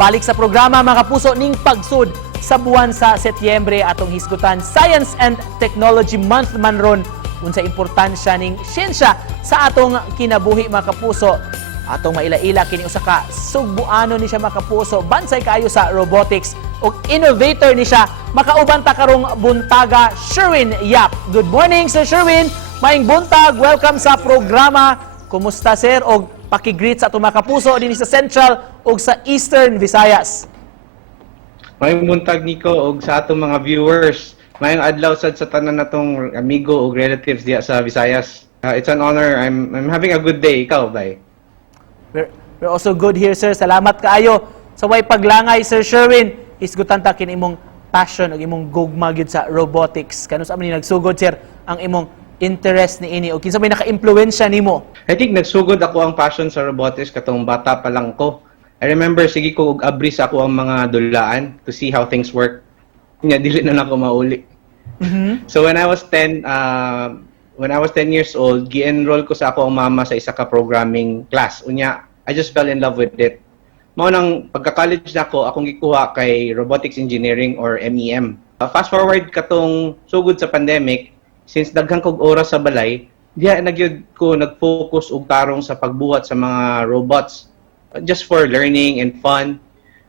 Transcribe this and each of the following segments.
Balik sa programa mga kapuso ning pagsud sa buwan sa Setyembre atong hisgutan Science and Technology Month man ron unsa importansya ning siyensya sa atong kinabuhi mga kapuso. Atong maila-ila kini usa ka sugbuano ni siya mga kapuso, bansay kaayo sa robotics ug innovator ni siya. Makauban ta karong buntaga Sherwin Yap. Good morning Sir Sherwin. Maayong buntag, welcome sa programa. Kumusta sir og paki-greet sa atong mga kapuso dinhi sa Central ug sa Eastern Visayas. Mayong buntag Nico og sa atong mga viewers. Mayong adlaw sad sa tanan natong amigo ug relatives diya sa Visayas. It's an honor. I'm having a good day. Ikaw, bay? We're also good here sir. Salamat kaayo sa way paglangay Sir Sherwin. Isgutan ta kini imong passion ug imong gugma gyud sa robotics. Kano sa man ni nagsugod sir ang imong interest ni ini o kinsa may naka-impluwensya nimo? I think nagsugod ako ang passion sa robotics katong bata pa lang ko. I remember sige ko og abri sa ako ang mga dulaan to see how things work. Nya dili na nako mauli. So when I was 10 years old, gi-enroll ko sa ako ang mama sa isa ka programming class. Unya, I just fell in love with it. Mao nang pagka-college na ako, akong gikuha kay robotics engineering or MEM. Fast forward katong sugod sa pandemic, since daghang kog oras sa balay, diha nagyud ko nag-focus og tarong sa pagbuhat sa mga robots just for learning and fun.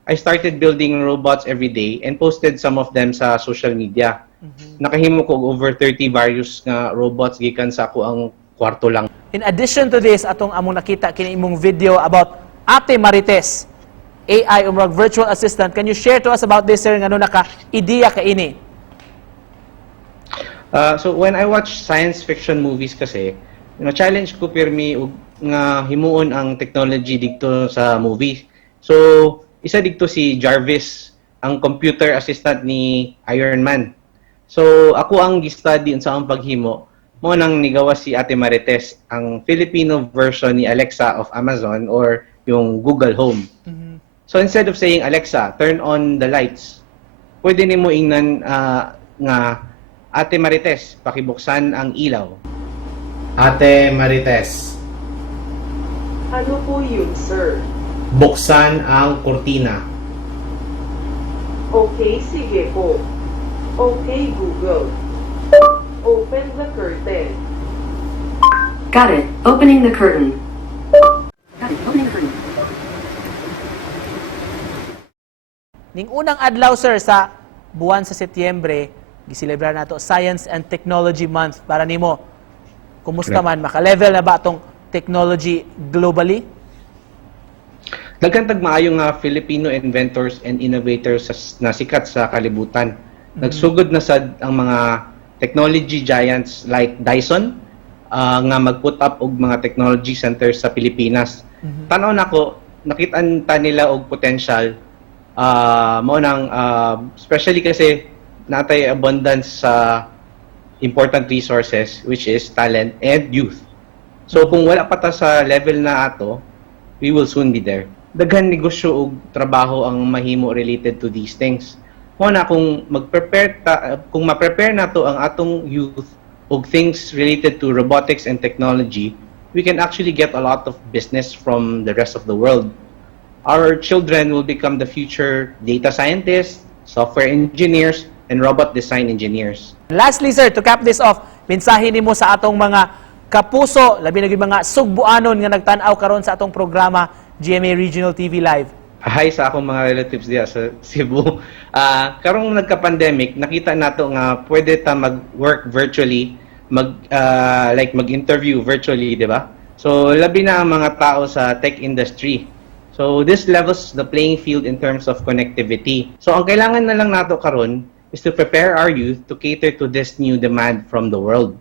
I started building robots every day and posted some of them sa social media. Nakahimo ko og over 30 various nga robots gikan sa ako ang kwarto lang. In addition to this, atong among nakita kini imong video about Ate Marites, AI or virtual assistant. Can you share to us about this sir ngano naka-ideya ka ini? So when I watch science fiction movies kasi, challenge ko pirmi og nga himuon ang technology dito sa movie. So isa dito si Jarvis, ang computer assistant ni Iron Man. So ako ang gi-study unsa ang paghimo mo nang nigawa si Ate Marites, ang Filipino version ni Alexa of Amazon or yung Google Home. So instead of saying Alexa, turn on the lights, pwede nimo ingnan nga Ate Marites, pakibuksan ang ilaw. Ate Marites, Ano po yun, sir? buksan ang kurtina. Okay, sige po. Okay, Google. Open the curtain. Got it. Opening the curtain. Got it. Opening the curtain. Ning unang adlaw sir sa buwan sa Setyembre, giselebrar nato Science and Technology Month para nimo. Kumusta man maka-level na ba atong technology globally? Daghang tagmaayo nga Filipino inventors and innovators na sikat sa kalibutan. Nagsugod na sad ang mga technology giants like Dyson nga mag-put up og mga technology centers sa Pilipinas. Tanaw nako, nakita nila og potential mao nang especially kasi natay abundance sa important resources which is talent and youth. So kung wala pa ta sa level na ato, we will soon be there. Daghan negosyo ug trabaho ang mahimo related to these things. Muna kung ma-prepare nato ang atong youth og things related to robotics and technology, we can actually get a lot of business from the rest of the world. Our children will become the future data scientists, software engineers, and robot design engineers. Lastly sir, to cap this off, mensahe nimo sa atong mga kapuso, labi na gyud mga sugbuanon nga nagtan-aw karon sa atong programa GMA Regional TV Live. Hi sa akong mga relatives diya sa Cebu. Karong nagka-pandemic, nakita nato nga pwede ta mag-work virtually, mag-interview virtually, di ba? So labi na ang mga tao sa tech industry. So this levels the playing field in terms of connectivity. So ang kailangan na lang nato karon is to prepare our youth to cater to this new demand from the world.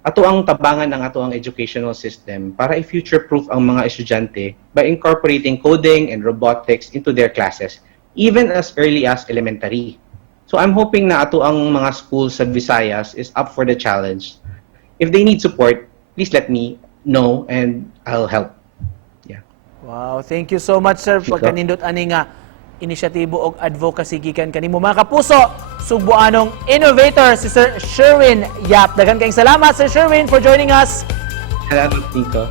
Ato ang tabangan ng ato ang educational system para i-future-proof ang mga estudyante by incorporating coding and robotics into their classes, even as early as elementary. So I'm hoping na ato ang mga schools sa Visayas is up for the challenge. If they need support, please let me know and I'll help. Yeah. Wow, thank you so much sir pagkanindot ani nga inisyatibo og advocacy gikan kanimo mga kapuso. Subuanong innovator si Sir Sherwin Yap. Daghan kayong salamat Sir Sherwin for joining us. Salamat, Nico.